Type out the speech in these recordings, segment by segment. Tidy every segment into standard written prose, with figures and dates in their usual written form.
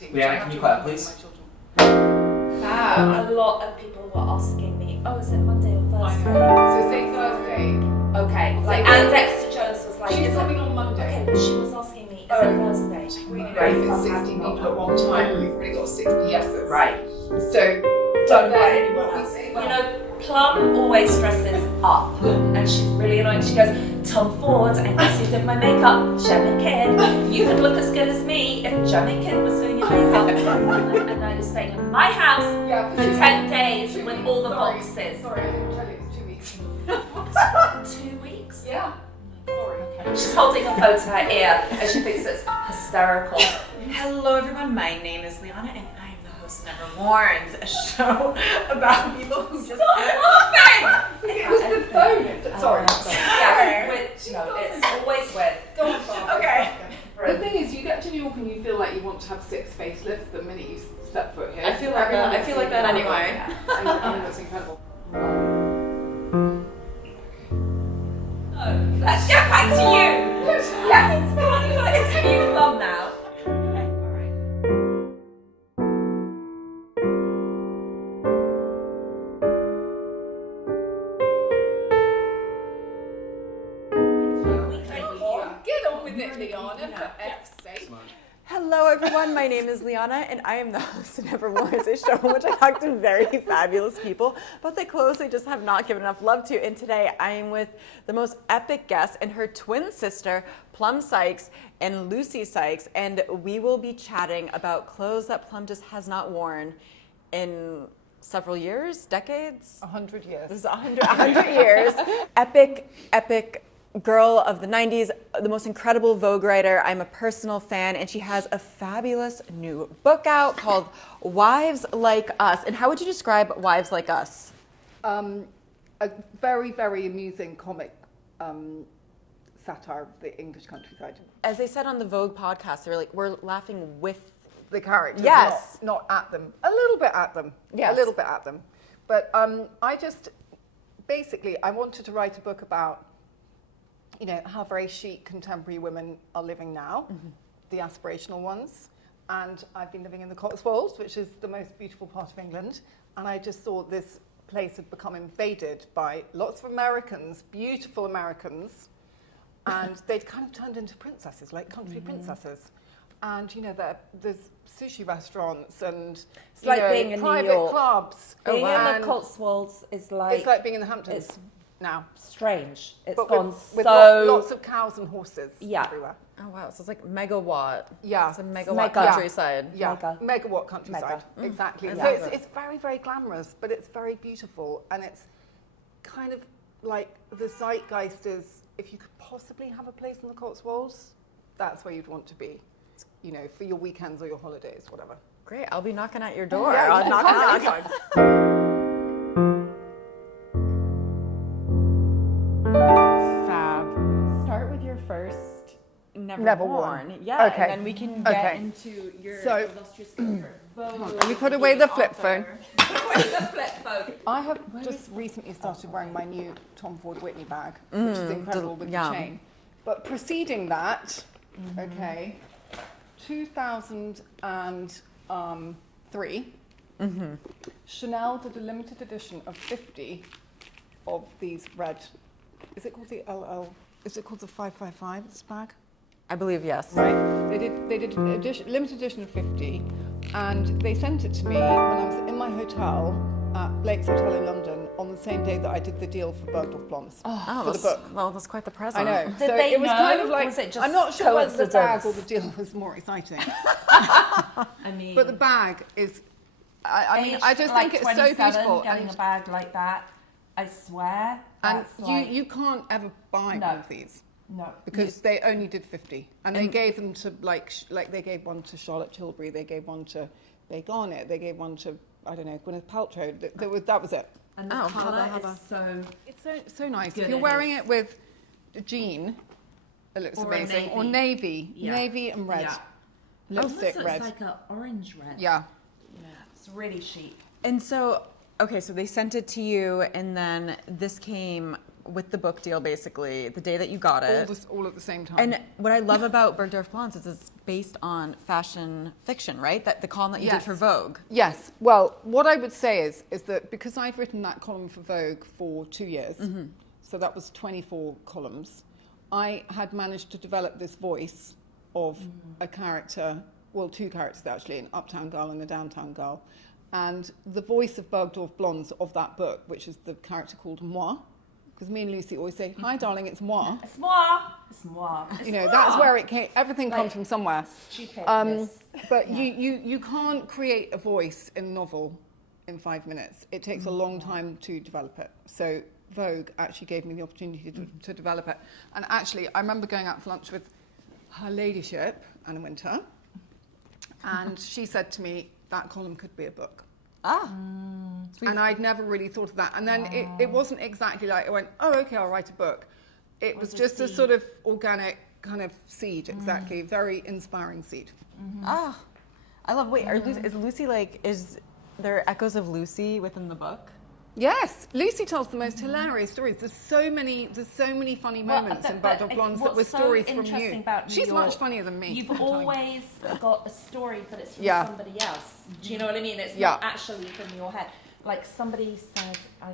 Liana, can you quiet, please? A lot of people were asking me, oh, is it Monday or Thursday? So say Thursday. Okay, like, and Dexter Jones was like, She's coming on Monday. Okay, but she was asking me, is it Thursday? Really great for 60 people at one time. We've already got 60 yeses. Right. So Don't write anyone else. You know, Plum always dresses up, and she's really annoying. She goes, Tom Ford, I guess who did my makeup? Gemma Kidd. You could look as good as me if Gemma Kidd was doing your makeup. And now you're staying in my house for 10 days with all the boxes. Sorry, I didn't tell you it's 2 weeks. 2 weeks? Yeah. Sorry. She's holding a phone to her ear and she thinks it's hysterical. Hello everyone, my name is Liana and I am the host of NEVERWORNS, a show about people who just laughing! It was the phone. Sorry. Yes, it's always with. Go on, Bob. Okay. The thing is, you get to New York and you feel like you want to have 6 facelifts the minute you step foot here. I feel like that anyway. I think that's incredible. Let's get back to you! Yes, it's fine. It's you, Plum, now. Get on with it, Liana, for F's sake. Hello everyone, my name is Liana and I am the host of NEVERWORNS, a show in which I talk to very fabulous people about the clothes they just have not given enough love to. And today I am with the most epic guest and her twin sister, Plum Sykes and Lucy Sykes, and we will be chatting about clothes that Plum just has not worn in several years, decades? 100 years. This is 100 years. Epic girl of the 90s, the most incredible Vogue writer. I'm a personal fan, and she has a fabulous new book out called Wives Like Us. And how would you describe Wives Like Us? A very, very amusing comic satire of the English countryside. As they said on the Vogue podcast, they were like, we're laughing with The characters, Yes. not at them. A little bit at them. Yes. A little bit at them. But I wanted to write a book about, how very chic contemporary women are living now, the aspirational ones. And I've been living in the Cotswolds, which is the most beautiful part of England. And I just thought this place had become invaded by lots of Americans, beautiful Americans. And they'd kind of turned into princesses, like country princesses. And, there's sushi restaurants and like being in New private York. clubs. Being in And the Cotswolds is like... it's like being in the Hamptons It's now. strange. It's But gone with so... lots of cows and horses everywhere. Oh wow, so it's like megawatt. Yeah. It's a megawatt Mega. countryside. Yeah, Mega. megawatt countryside. Mega. Exactly. I So love it. it's very, very glamorous, but it's very beautiful. And it's kind of like the zeitgeist is, if you could possibly have a place in the Cotswolds, that's where you'd want to be, for your weekends or your holidays, whatever. Great, I'll be knocking at your door. Yeah, I'll you knock. can come Fab. Start with your first never worn. worn. Yeah, Okay. and then we can get Okay. into your So- illustrious career. Let me put away the flip phone. the flip phone. I have just recently started wearing my new Tom Ford Whitney bag, which is incredible with yum. the chain. But preceding that, 2003, Chanel did a limited edition of 50 of these red. Is it called the LL? Is it called the 555? This bag, I believe yes. right? They did an limited edition of 50, and they sent it to me when I was in my hotel at Blake's Hotel in London on the same day that I did the deal for Bergdorf Blondes for the book. Well, that's quite the I present. know. Did So they it was know, kind of or like, was it just I'm not sure whether the bag coincidence? or the deal was more exciting. I mean... But the bag is, I just like think it's so 27, beautiful. getting a bag like that, I swear. And that's like, you can't ever buy No. one of these no. because they only did 50. And they gave them to like they gave one to Charlotte Tilbury, they gave one to Bay Garnet, they gave one to, I don't know, Gwyneth Paltrow. That was it. And the Oh, colour hubba. is so... It's so nice. Good If you're it wearing is. it with a jean, it looks Or a amazing. Or navy. navy. Navy and red. Yeah. Lipstick red. It's like an orange red. Yeah. Yeah. It's really chic. And so, okay, so they sent it to you, and then this came with the book deal, basically, the day that you got it. All at the same time. And what I love about Bergdorf Blondes is it's based on fashion fiction, right? That the column that you did for Vogue. Yes. Well, what I would say is that because I've written that column for Vogue for 2 years, so that was 24 columns, I had managed to develop this voice of a character, well, 2 characters actually, an uptown girl and a downtown girl. And the voice of Bergdorf Blondes of that book, which is the character called Moi, because me and Lucy always say, hi darling, it's moi. It's moi. It's moi. It's You know, moi. that's where it came, everything Like, comes from somewhere. Stupidness. But you can't create a voice in a novel in 5 minutes. It takes a long time to develop it. So Vogue actually gave me the opportunity to develop it. And actually, I remember going out for lunch with her ladyship, Anna Winter, and she said to me, that column could be a book. And I'd never really thought of that. And then it wasn't exactly like I went, oh, okay, I'll write a book. It was just a sort of organic kind of seed, exactly, very inspiring seed. I love. Wait, is Lucy like? Is there echoes of Lucy within the book? Yes, Lucy tells the most hilarious stories. There's so many funny moments in Bergdorf Blondes that were stories from you. She's much funnier than me. You've always got a story, but it's from somebody else. Do you know what I mean? It's not actually from your head. Like somebody said, I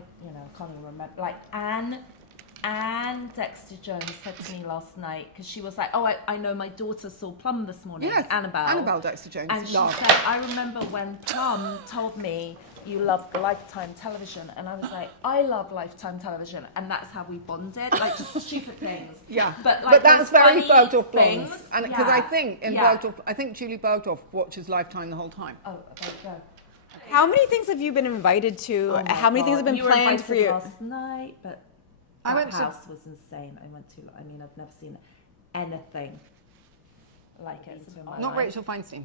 can't even remember. Like Anne Dexter Jones said to me last night, because she was like, oh, I know my daughter saw Plum this morning. Yes, Annabelle Dexter Jones. And she said, I remember when Plum told me you love Lifetime television, and I was like, I love Lifetime television, and that's how we bonded, like just stupid things. But that's very Bergdorf things. Blondes, and because I think in Bergdorf, I think Julie Bergdorf watches Lifetime the whole time. Oh, there you go. How many things have you been invited to? How many things have been planned for you? Last night, but that house was insane. I went to. I mean, I've never seen anything like it in my Not life. Rachel Feinstein.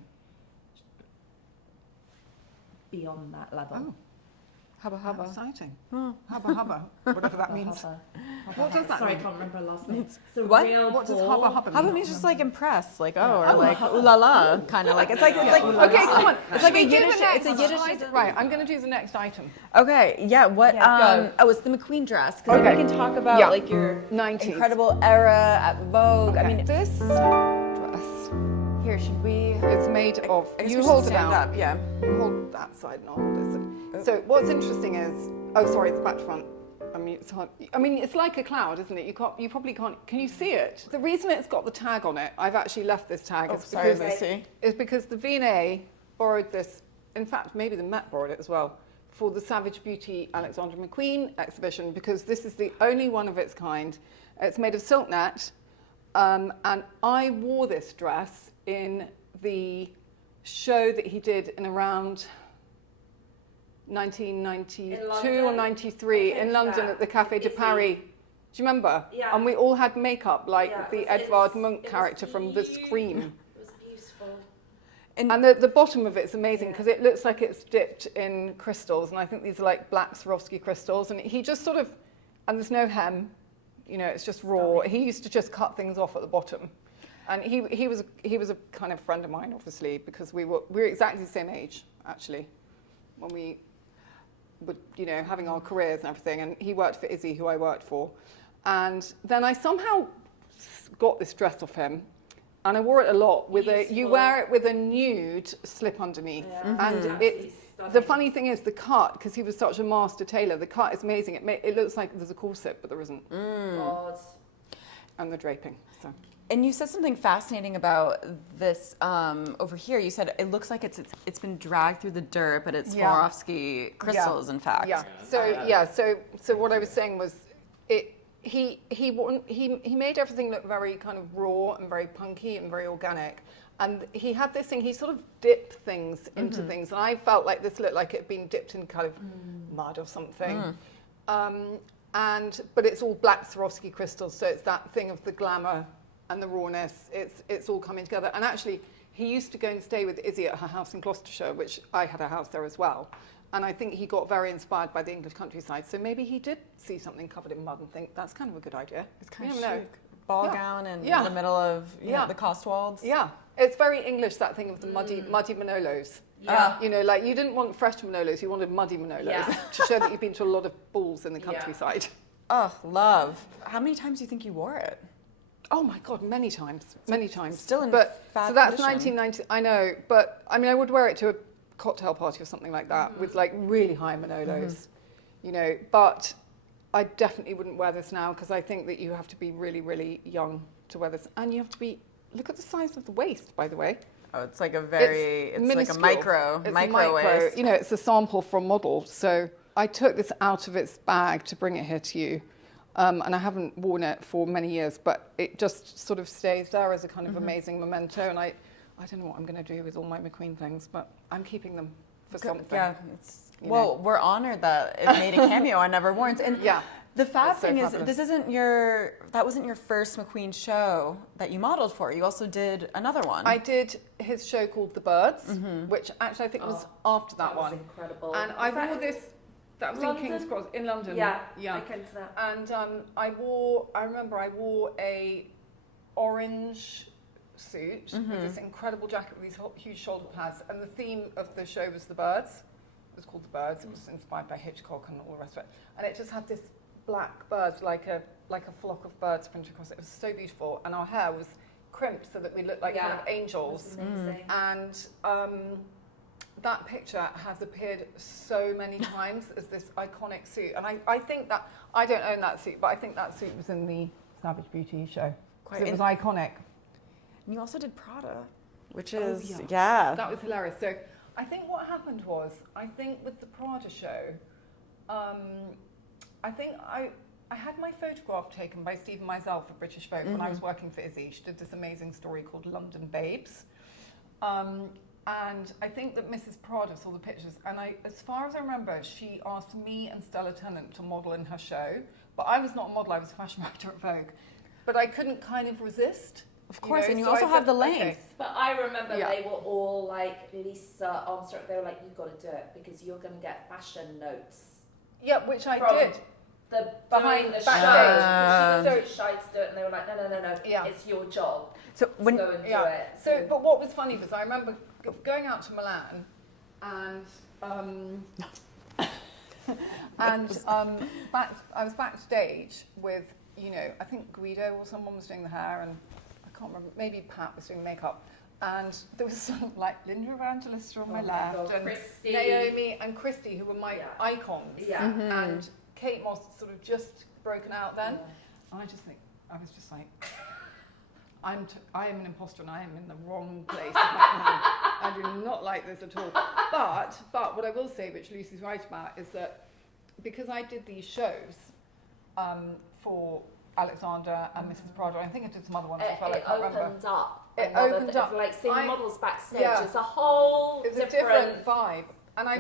Beyond that level. Oh. Hubba How hubba. exciting. Hubba hubba, whatever that means. What does that Sorry, mean? I can't remember last name. It's a What? real What does ball. hubba hubba mean? Hubba means just like impressed, like or like ooh la la, kind of like it's like Okay, come on. It's like a Should we do Yiddish. the It's a next Yiddish. item? Right, I'm going to do the next item. Okay, yeah. What? go. Oh, it's the McQueen dress. Because Okay. we can talk about Yeah. like your 90s. incredible era at Vogue. I mean, This dress, here should we? it's made of, I guess you we should hold it stand out. up, yeah. Hold that side and I'll hold this side. So what's interesting is, oh sorry, it's back to front. I mean, it's hard. I mean, it's like a cloud, isn't it? You probably can't. Can you see it? The reason it's got the tag on it, I've actually left this tag. Oh, sorry, Lucy. Is because the V&A borrowed this. In fact, maybe the Met borrowed it as well for the Savage Beauty Alexander McQueen exhibition, because this is the only one of its kind. It's made of silk net, and I wore this dress in the show that he did in around 1992 or 93 in London at the Café de Paris. Do you remember? Yeah. And we all had makeup like Yeah, the it was- Edvard Munch it was character from The Scream. It was beautiful. And the bottom of it's amazing because it looks like it's dipped in crystals, and I think these are like black Swarovski crystals. And he just sort of, and there's no hem, you know, it's just raw. He used to just cut things off at the bottom, and he was a kind of friend of mine, obviously, because we were exactly the same age actually when we were, you know, having our careers and everything. And he worked for Izzy, who I worked for, and then I somehow got this dress off him. And I wore it a lot with you wear it with a nude slip underneath. Yeah. And the funny thing is the cut, because he was such a master tailor, the cut is amazing. It looks like there's a corset, but there isn't. God. And the draping. So. And you said something fascinating about this over here. You said it looks like it's been dragged through the dirt, but it's Swarovski crystals, in fact. Yeah. So what I was saying was, he made everything look very kind of raw and very punky and very organic. And he had this thing, he sort of dipped things into things. And I felt like this looked like it had been dipped in kind of mud or something. But it's all black Swarovski crystals, so it's that thing of the glamour and the rawness. It's all coming together. And actually, he used to go and stay with Izzy at her house in Gloucestershire, which I had a house there as well. And I think he got very inspired by the English countryside. So maybe he did see something covered in mud and think, that's kind of a good idea. It's kind of You never know. chic. Ball gown in Yeah. the middle of you know, the Cotswolds. Yeah, it's very English, that thing of the muddy Manolos. Yeah. You know, like you didn't want fresh Manolos, you wanted muddy Manolos to show that you've been to a lot of balls in the countryside. Oh, love. How many times do you think you wore it? Oh my God, many times. Still in but fab so that's condition. 1990. I know, but I mean, I would wear it to a cocktail party or something like that with like really high Manolos, you know. But I definitely wouldn't wear this now because I think that you have to be really, really young to wear this, and you have to be. Look at the size of the waist, by the way. Oh, it's like a very, it's like a minuscule. micro Waist. You know, it's a sample from Model. So I took this out of its bag to bring it here to you. And I haven't worn it for many years, but it just sort of stays there as a kind of amazing memento. And I don't know what I'm going to do with all my McQueen things, but I'm keeping them for something. Yeah, well, we're honored that it made a cameo on NEVERWORNS. And yeah, the fab thing is, fabulous. that wasn't your first McQueen show that you modeled for. You also did another one. I did his show called The Birds, which actually I think was after that one. Was incredible. And I wore this. That was London? in King's Cross, in London. Yeah, yeah. I came to that. And I remember I wore a orange suit with this incredible jacket with these huge shoulder pads. And the theme of the show was the birds. It was called The Birds. It was inspired by Hitchcock and all the rest of it. And it just had this black birds, like a flock of birds printed across it. It was so beautiful. And our hair was crimped so that we looked like kind of angels. It was amazing. And that picture has appeared so many times as this iconic suit. And I think that, I don't own that suit, but I think that suit was in the Savage Beauty show. It was iconic. And you also did Prada, which is, That was hilarious. So I think what happened was, I think with the Prada show, I think I had my photograph taken by Stephen Meisel for British Vogue when I was working for Izzy. She did this amazing story called London Babes. And I think that Mrs. Prada saw the pictures, and as far as I remember, she asked me and Stella Tennant to model in her show. But I was not a model, I was a fashion writer at Vogue. But I couldn't kind of resist. Of course, you know, and you so also I have said, the length. Okay. But I remember they were all like, Lisa Armstrong, they were like, you've got to do it because you're going to get fashion notes. Yeah, which I From did. Behind the show. She was so shy to do it, and they were like, no, it's your job to go and do it. So, but what was funny was I remember going out to Milan, and I was backstage with, you know, I think Guido or someone was doing the hair, and I can't remember, maybe Pat was doing makeup. And there was some, like Linda Evangelista on my left, and Christy. Naomi and Christy, who were my icons. Yeah. And Kate Moss had sort of just broken out then. And I was just like, I am an imposter and I am in the wrong place right now. I do not like this at all. But what I will say, which Lucy's right about, is that because I did these shows for Alexander and Mrs. Prada, I think I did some other ones as well, I can't remember. It opened up. Like seeing models backstage. Yeah. It's a whole It's a different vibe. And I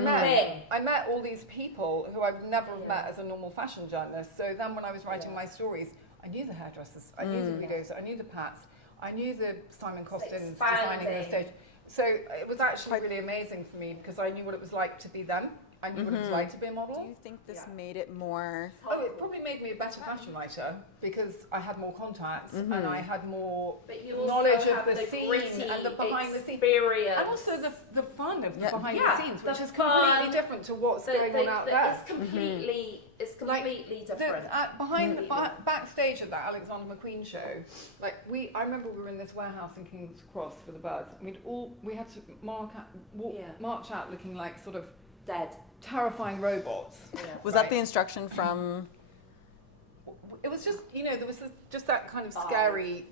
met all these people who I would never have met as a normal fashion journalist. So then when I was writing my stories, I knew the hairdressers, I knew the Guidos, I knew the Pats, I knew the Simon Costins designing the stage. So it was actually really amazing for me because I knew what it was like to be them. I knew what it was like to be a model. Do you think this made it more... Oh, it probably made me a better fashion writer because I had more contacts and I had more knowledge of the scene and the behind the scenes. And also the fun of the behind the scenes, which is completely different to what's going on out there. It's completely different. Backstage of that Alexander McQueen show, I remember we were in this warehouse in King's Cross for the birds. We had to march out looking like sort of dead, terrifying robots. Was that the instruction from? It was just, there was just that kind of scary,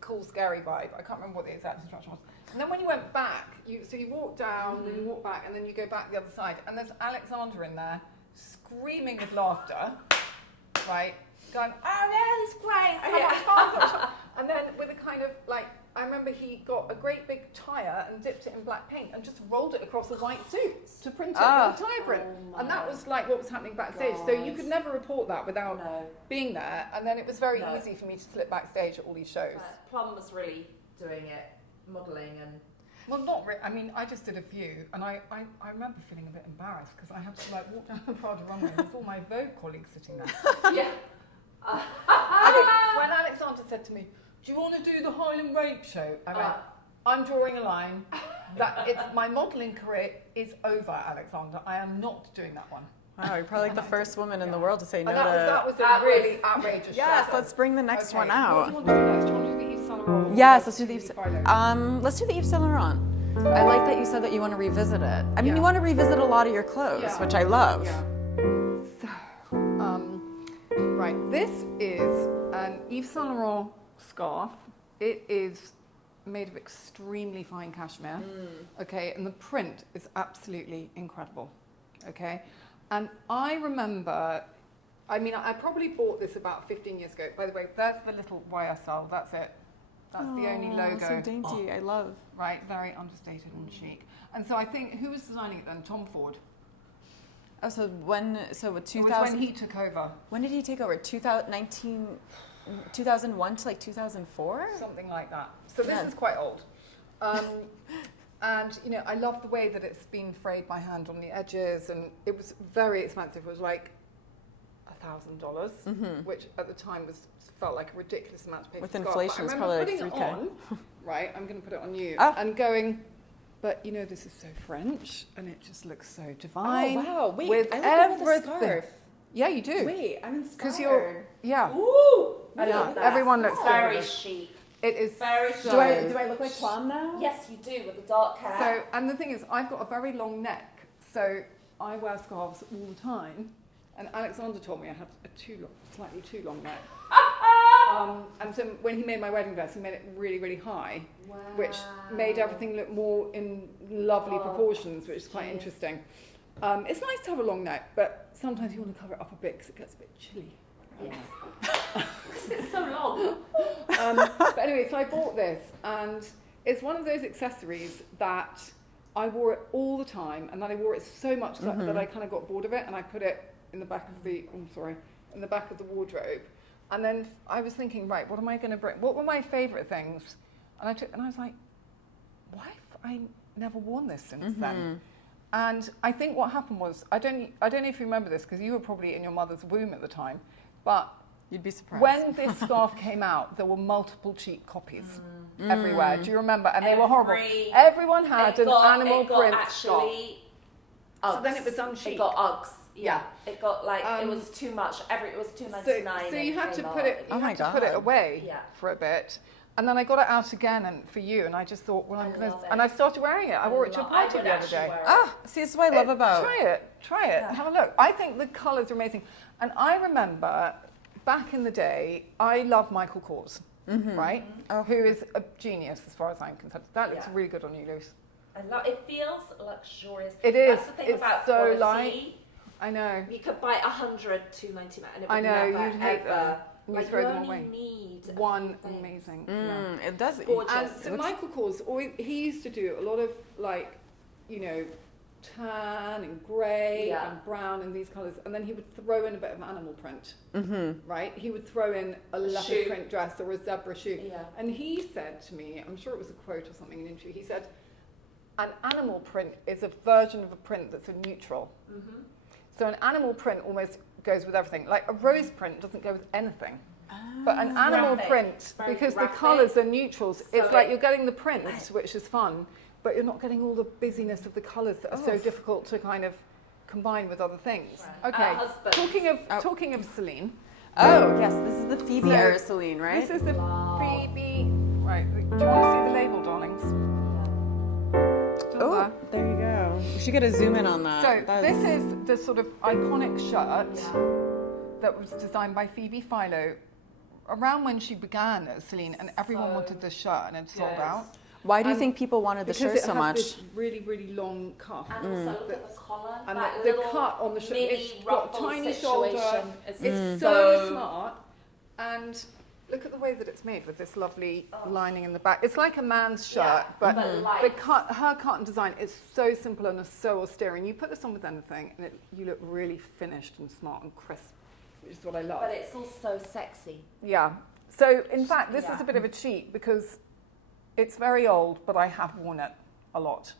cool, scary vibe. I can't remember what the exact instruction was. And then when you went back, you walk down, then you walk back, and then you go back the other side, and there's Alexander in there, screaming with laughter, right? Going, oh yeah, it's great, so much fun. And then with a kind of I remember he got a great big tire and dipped it in black paint and just rolled it across a white suit to print it with a tire print. And that was like what was happening backstage. So you could never report that without being there. And then it was very easy for me to slip backstage at all these shows. Plum was really doing it, modelling and... Well, not really. I mean, I just did a few, and I remember feeling a bit embarrassed because I had to walk down the Prada runway and there's all my Vogue colleagues sitting there. When Alexander said to me, do you want to do the Highland Rape show? I went, I'm drawing a line. My modelling career is over, Alexander. I am not doing that one. Wow, you're probably like the first woman in the world to say no And to... that was a really outrageous Yes, shirt. let's bring the next one What out. do you want to do next? Do you want to do the Yves Saint Laurent? Yes, let's do the Yves. Philo? Let's do the Yves Saint Laurent. I like that you said that you want to revisit it. I mean, Yeah. you want to revisit a lot of your clothes, Yeah. which I love. Yeah. So, right, this is an Yves Saint Laurent scarf. It is made of extremely fine cashmere. Okay, and the print is absolutely incredible. Okay, and I remember, I mean, I probably bought this about 15 years ago. By the way, there's the little YSL. That's it. That's the only logo. So dainty. I love. Right, very understated and chic. And so I think, who was designing it then? Tom Ford. Oh, so when? So with It 2000. was when he took over. When did he take over? 2001 to like 2004. Something like that. So this Yeah. is quite old. And, you know, I love the way that it's been frayed by hand on the edges, and it was very expensive. It was like $1,000, which at the time felt like a ridiculous amount to pay With for a scarf. inflation, But I it's remember probably like putting it 3K. on, right, I'm going to put it on you, Oh. and going, but, you know, this is so French, and it just looks so divine. Oh wow! Wait, with I like it with a everything. scarf. Yeah, you do. Wait, I'm Because inspired. yeah. Ooh! I Yeah, love that. everyone looks good very with it. chic. It is Very so... Do I look like Plum now? Yes, you do, with the dark hair. So, and the thing is, I've got a very long neck, so I wear scarves all the time. And Alexander told me I had a slightly too long neck. And so when he made my wedding dress, he made it really, really high, Wow. which made everything look more in lovely Oh, proportions, which is quite yes. interesting. It's nice to have a long neck, but sometimes you want to cover it up a bit because it gets a bit chilly. Yeah. Because it's so long. But anyway, so I bought this, and it's one of those accessories that I wore it all the time, and then I wore it so much that I kind of got bored of it, and I put it in the back of the in the back of the wardrobe. And then I was thinking, right, what am I going to bring? What were my favourite things? And I was like, why have I never worn this since then? And I think what happened was, I don't know if you remember this, because you were probably in your mother's womb at the time, but You'd be surprised. when this scarf came out, there were multiple cheap copies everywhere. Do you remember? And they were horrible. Everyone had an animal print scarf. Uggs. So then it was uncheap. It got Uggs. Yeah. It got like it was too much. It was $2.99. So you had to came put it. out. You had to put it God. away Yeah. for a bit, and then I got it out again and for you, and I just thought, well, I'm I gonna. love it. And I started wearing it. I wore it to a I party would the other actually day. wear it. Ah, see, this is what I love about. Try it. Yeah. Have a look. I think the colours are amazing. And I remember back in the day, I love Michael Kors, right? Who is a genius as far as I'm concerned. That looks Yeah. really good on you, Luce. I love. It feels luxurious. It is. That's the thing It's about so quality. light. I know. You could buy 100 $2.99, and it would I know, never you'd hate ever. them. You Like throw you them only away. need a One few things. amazing. Yeah. It does. Gorgeous. And so Michael Kors, he used to do a lot of like, you know, tan and grey Yeah. and brown and these colours, and then he would throw in a bit of animal print, right? He would throw in a leopard shoe. print dress or a zebra shoe. Yeah. And he said to me, I'm sure it was a quote or something in an interview, he said, an animal print is a version of a print that's a neutral. So an animal print almost goes with everything. Like a rose print doesn't go with anything. But an animal Graphic. print, Very because graphic. the colours are neutrals, it's like it- you're getting the print, which is fun, but you're not getting all the busyness of the colours that are so difficult to kind of combine with other things. Right. Okay, Husband. talking of Celine, Oh yes, this is the Phoebe So, era Celine, right? this is the Wow. Phoebe, right, do you want to see the label, darlings? Still Oh, there? there you go. We should get a zoom in on that. So That's- this is the sort of iconic shirt Yeah. that was designed by Phoebe Philo around when she began at Celine, and everyone So wanted this shirt and it sold good. out. Why do you and think people wanted the Because shirt it so has much? this really, really long cuff. And also look at the collar. And that the little cut on the shirt, mini it's got ruffle tiny shoulder. situation is It's so smart. And look at the way that it's made with this lovely lining in the back. It's like a man's shirt, Yeah, but but the light. her cut and design is so simple and so austere. And you put this on with anything, and you look really finished and smart and crisp, which is what I love. But it's also sexy. Yeah. So in fact, this Yeah. is a bit of a cheat because it's very old, but I have worn it a lot.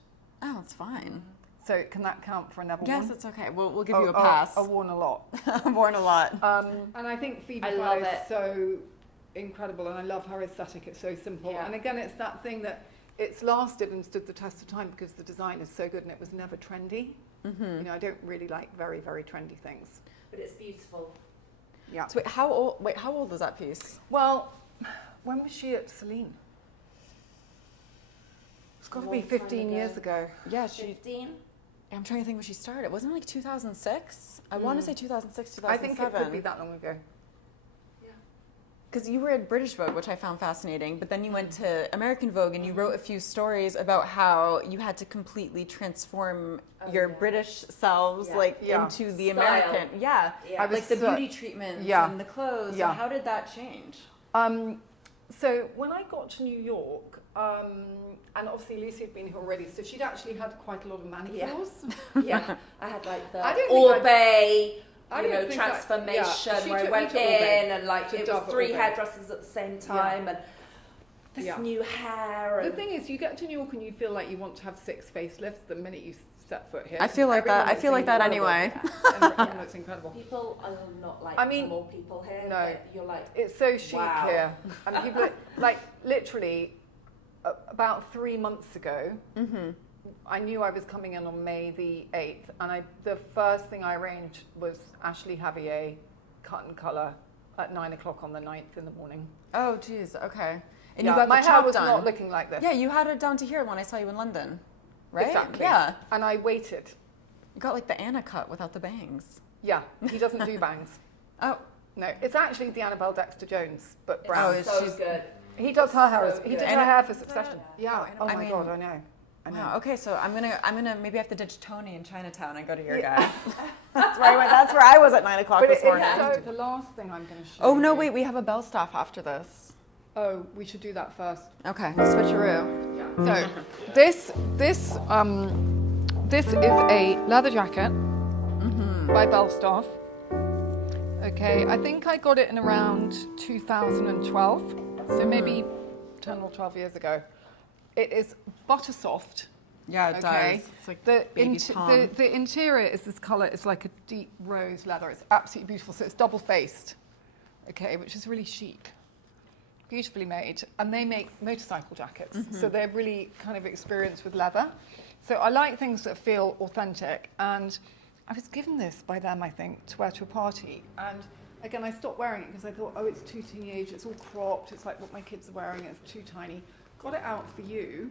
Oh, it's fine. So can that count for a never Yes, worn? it's okay. We'll give you a pass. I've worn a lot. I've worn a lot. And I think Phoebe I Philo love is it. so incredible, and I love her aesthetic. It's so simple. Yeah. And again, it's that thing that it's lasted and stood the test of time because the design is so good and it was never trendy. You know, I don't really like very, very trendy things. But it's beautiful. Yeah. So how old was that piece? Well, when was she at Celine? It's got to be 15 years ago. Yeah, she. 15? I'm trying to think when she started. Wasn't it like 2006? I want to say 2006, 2007. I think it could be that long ago. Because you were at British Vogue, which I found fascinating, but then you went to American Vogue and you wrote a few stories about how you had to completely transform your British selves into the Style. American. Yeah, I was like the so- beauty treatments Yeah. and the clothes. Yeah. So how did that change? So when I got to New York, and obviously Lucy had been here already, so she'd actually had quite a lot of manicures. Yeah, I had like the I don't think Orbay, I you don't know, think I- transformation yeah, she where I took me went to Orbay, in and like to it Dove was at 3 Orbay. hairdressers at the same time and this Yeah. new hair. The And thing is, you get to New York and you feel like you want to have 6 facelifts the minute you step foot here. I feel like that. I feel like that anyway. Everyone looks incredible. people are not like I mean, normal people here. no. But you're like, It's so chic Wow. here. And people, like, literally, about 3 months ago, I knew I was coming in on May the 8th, and the first thing I arranged was Ashley Javier, cut and colour, at 9 o'clock on the 9th in the morning. Oh, geez. Okay. And Yeah, you got my the hair chop was done. not looking like this. Yeah, you had it down to here when I saw you in London, right? Exactly. Yeah. And I waited. You got like the Anna cut without the bangs. Yeah, he doesn't do bangs. Oh. No, it's actually the Annabelle Dexter Jones, but it's brown. so she's- good. He does her hair. so he good. did And her hair for Succession. Yeah. Yeah. Oh I my mean- God, I know. I know. Wow. Okay, so I'm gonna maybe have to ditch Tony in Chinatown and go to your guy. That's where I went. That's where I was at 9 o'clock But this it's morning. so, the last thing I'm going to show Oh no, you- wait, we have a bell staff after this. Oh, we should do that first. Okay, switcheroo. So this is a leather jacket by Belstaff. Okay, I think I got it in around 2012, so maybe 10 or 12 years ago. It is butter soft. Yeah, it Okay. does. It's like The, baby palm. the interior is this colour. It's like a deep rose leather. It's absolutely beautiful. So it's double faced, okay, which is really chic, beautifully made. And they make motorcycle jackets, so they're really kind of experienced with leather. So I like things that feel authentic. And I was given this by them, I think, to wear to a party. And again, I stopped wearing it because I thought, oh, it's too teenage. It's all cropped. It's like what my kids are wearing. It's too tiny. Got it out for you.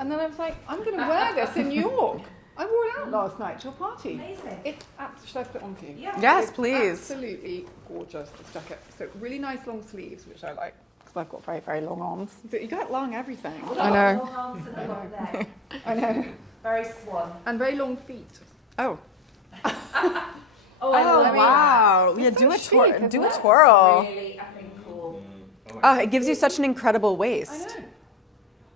And then I was like, I'm going to wear this in New York. I wore it out last night to a party. Amazing. It's should I put it on for you? Yeah. Yes, It's please. absolutely gorgeous, this jacket. So really nice long sleeves, which I like, because I've got very, very long arms. But you got long everything. I know. Long arms and a long neck. I know. Very swan. And very long feet. Oh. Oh, I love wow. Yeah, It's do so a chic, twirl. isn't Do a it? twirl. Really, I think cool. Oh, it gives you such an incredible I waist. know.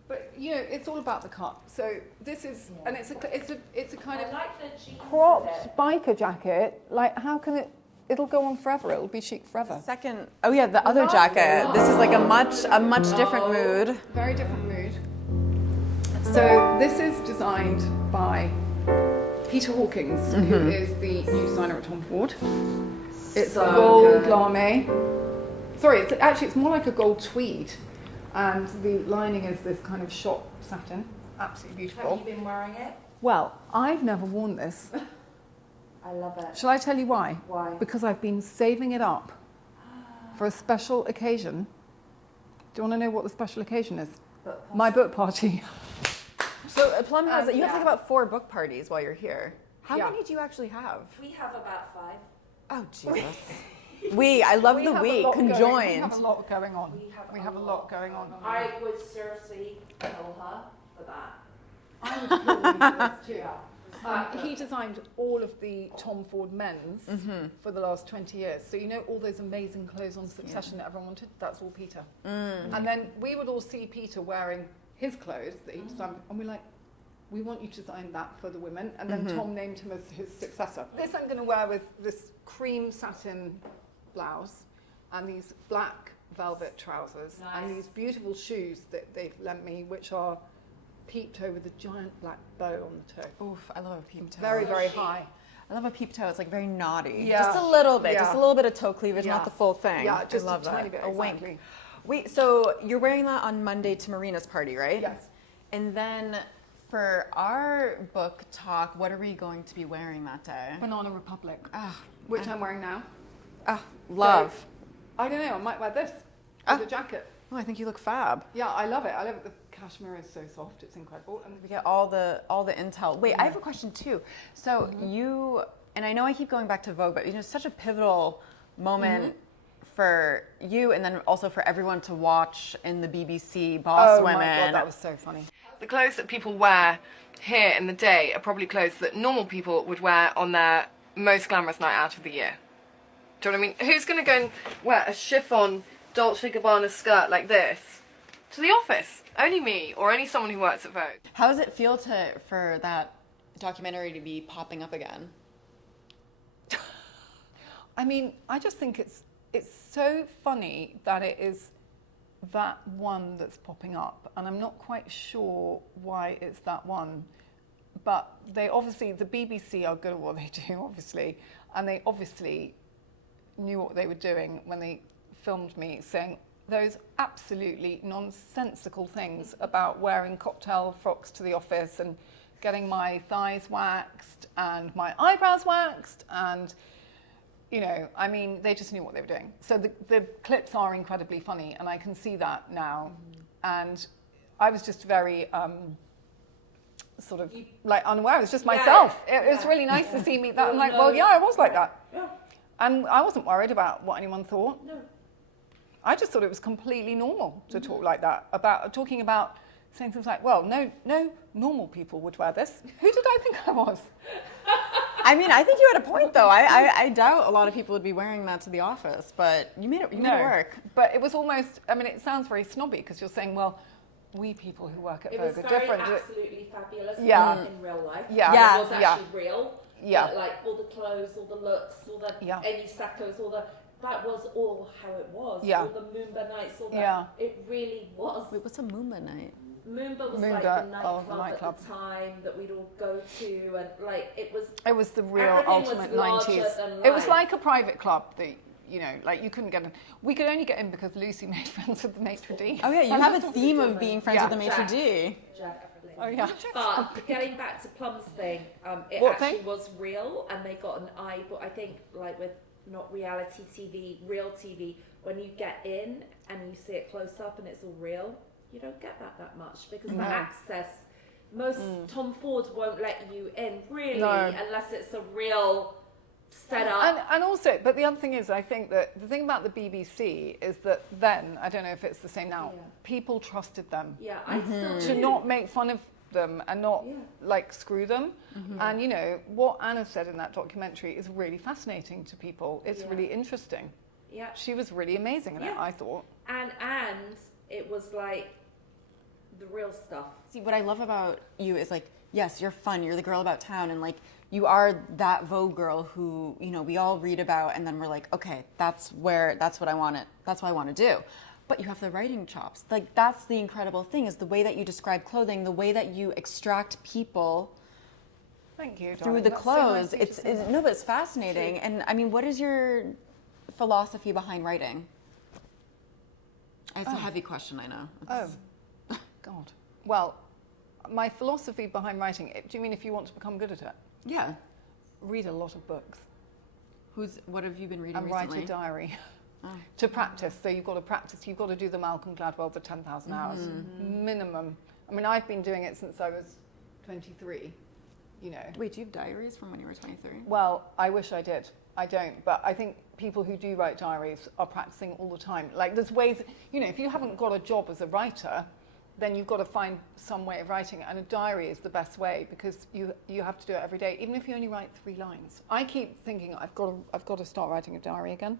But, you know, it's all about the cut. So this is, and it's a kind I of like the jeans. cropped biker jacket. Like, how can it'll go on forever. It'll be chic forever. Second, oh yeah, the other jacket. This is like a much different mood. Very different mood. So this is designed by Peter Hawkins, who is the new designer at Tom Ford. It's So gold good. lame. Sorry, it's more like a gold tweed, and the lining is this kind of shot satin. Absolutely beautiful. Have you been wearing it? Well, I've never worn this. I love it. Shall I tell you why? Why? Because I've been saving it up for a special occasion. Do you want to know what the special occasion is? My book party. So Plum has, you have yeah. to think about 4 book parties while you're here. How Yeah. many do you actually have? We have about 5. Oh, Jesus. I love the have a we, lot going- conjoined. We have a lot going on. We have a lot going on. I would seriously kill her for that. I would kill you for this too. He designed all of the Tom Ford men's for the last 20 years. So you know all those amazing clothes on Succession that everyone wanted? That's all Peter. And then we would all see Peter wearing his clothes that he designed, and we're like, we want you to design that for the women. And then Tom named him as his successor. This I'm going to wear with this cream satin blouse and these black velvet trousers and Nice. these beautiful shoes that they've lent me, which are peep toe with a giant black bow on the toe. Oof, I love a peep toe. Very, So very chic. high. I love a peep toe. It's like very naughty. Yeah. Just a little bit. Yeah. Just a little bit of toe cleavage, Yeah. not the full thing. Yeah, just I love a tiny that. bit. A wink. Exactly. Wait, so you're wearing that on Monday to Marina's party, right? Yes. And then for our book talk, what are we going to be wearing that day? Banana Republic, which I'm wearing now. Love. So, I don't know, I might wear this with a jacket. Oh, I think you look fab. Yeah, I love it. I love it. The cashmere is so soft, it's incredible. And We get all the intel. Wait, I have a question too. So you, and I know I keep going back to Vogue, but it's such a pivotal moment for you, and then also for everyone to watch in the BBC Boss Women. Oh my God, that was so funny. The clothes that people wear here in the day are probably clothes that normal people would wear on their most glamorous night out of the year. Do you know what I mean? Who's going to go and wear a chiffon Dolce & Gabbana skirt like this to the office? Only me, or only someone who works at Vogue. How does it feel for that documentary to be popping up again? I mean, I just think it's so funny that it is that one that's popping up, and I'm not quite sure why it's that one. But they obviously, the BBC are good at what they do, obviously, and they obviously knew what they were doing when they filmed me saying those absolutely nonsensical things about wearing cocktail frocks to the office and getting my thighs waxed and my eyebrows waxed, and you know, I mean, they just knew what they were doing. So the clips are incredibly funny, and I can see that now. And I was just very sort of like unaware. It was just myself. It was really nice to see me that. I'm like, well, yeah, I was like that. Yeah. And I wasn't worried about what anyone thought. No. I just thought it was completely normal to talk like that, talking about saying things like, well, no normal people would wear this. Who did I think I was? I mean, I think you had a point, though. I doubt a lot of people would be wearing that to the office, but you made it work. But it was almost, I mean, it sounds very snobby because you're saying, well, we people who work at Vogue are different. It was absolutely fabulous in real life. Yeah. It was actually real. Yeah. Like all the clothes, all the looks, all the any saccos, that was all how it was. Yeah. All the Moomba nights, all that. It really was. Wait, what's a Moomba night? Moomba was like the nightclub at the time that we'd all go to, and like it was the real ultimate 90s. It was like a private club that, you know, like you couldn't get in. We could only get in because Lucy made friends with the maitre d'. Oh yeah, you have a theme of being friends with the maitre d'. Oh yeah. But getting back to Plum's thing, it What actually thing? was real, and they got an eye. But I think like with not reality TV, real TV, when you get in and you see it close up and it's all real, you don't get that much because the access. Most Tom Fords won't let you in really unless it's a real setup. And also, but the other thing is, I think that the thing about the BBC is that then, I don't know if it's the same now, people trusted them. Yeah, I still to do. not make fun of them and not like screw them. And you know, what Anna said in that documentary is really fascinating to people. It's really interesting. Yeah. She was really amazing in it, I thought. And it was like the real stuff. See, what I love about you is like, yes, you're fun, you're the girl about town, and like you are that Vogue girl who, you know, we all read about, and then we're like, okay, that's what I want to do. But you have the writing chops. Like that's the incredible thing, is the way that you describe clothing, the way that you extract people. Thank you, through the clothes. So nice but it's fascinating. And I mean, what is your philosophy behind writing? It's a heavy question, I know. God. Well, my philosophy behind writing, do you mean if you want to become good at it? Yeah. Read a lot of books. What have you been reading and recently? Write a diary. To practice. So you've got to practice. You've got to do the Malcolm Gladwell, the 10,000 hours minimum. I mean, I've been doing it since I was 23, you know. Wait, do you have diaries from when you were 23? Well, I wish I did. I don't, but I think people who do write diaries are practicing all the time. Like there's ways, you know, if you haven't got a job as a writer, then you've got to find some way of writing, and a diary is the best way because you have to do it every day, even if you only write 3 lines. I keep thinking I've got to start writing a diary again,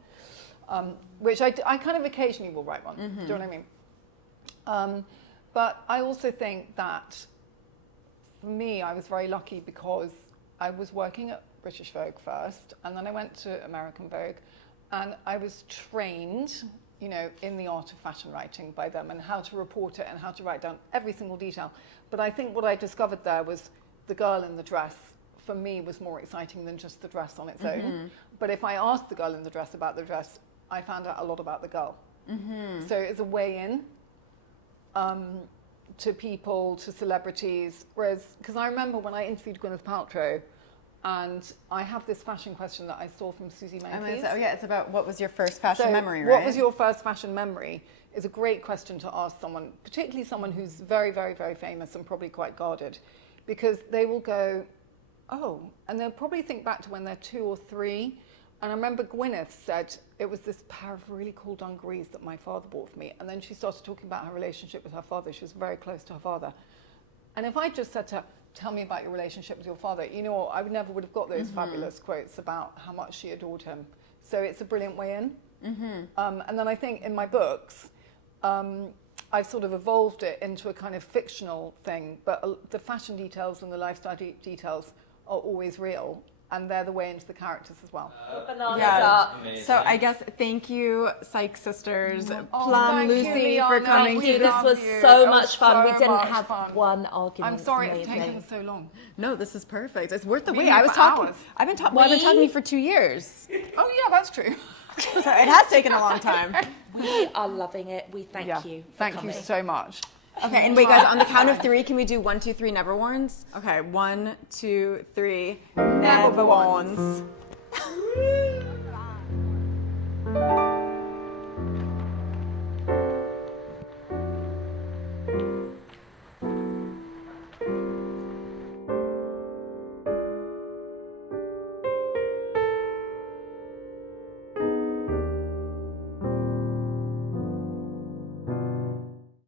which I kind of occasionally will write one. Do you know what I mean? But I also think that for me, I was very lucky because I was working at British Vogue first, and then I went to American Vogue, and I was trained, you know, in the art of fashion writing by them and how to report it and how to write down every single detail. But I think what I discovered there was the girl in the dress, for me, was more exciting than just the dress on its own. But if I asked the girl in the dress about the dress, I found out a lot about the girl. So it's a way in. to people, to celebrities. Whereas, because I remember when I interviewed Gwyneth Paltrow, and I have this fashion question that I saw from Susie Menke. Oh yeah, it's about what was your first fashion memory, right? What was your first fashion memory is a great question to ask someone, particularly someone who's very, very, very famous and probably quite guarded, because they will go, oh, and they'll probably think back to when they're 2 or 3. And I remember Gwyneth said it was this pair of really cool dungarees that my father bought for me. And then she started talking about her relationship with her father. She was very close to her father. And if I just said to her, tell me about your relationship with your father, you know, I never would have got those fabulous quotes about how much she adored him. So it's a brilliant way in. And then I think in my books, I've sort of evolved it into a kind of fictional thing, but the fashion details and the lifestyle details are always real. And they're the way into the characters as well. So I guess thank you, Sykes sisters, Plum, thank you, Lucy, Liana. for coming Thank you. to This was you. so It much was fun. We so didn't much have fun. one argument. I'm sorry It's it's amazing. taken so long. No, this is perfect. It's worth the We wait. need I was for talking. hours. I've been talking for 2 years. Oh yeah, that's true. So it has taken a long time. We are loving it. We thank you. For Thank coming. you so much. Okay, and wait, guys, on the count of 3, can we do 1, 2, 3, NEVERWORNS? Okay, 1, 2, 3, NEVERWORNS.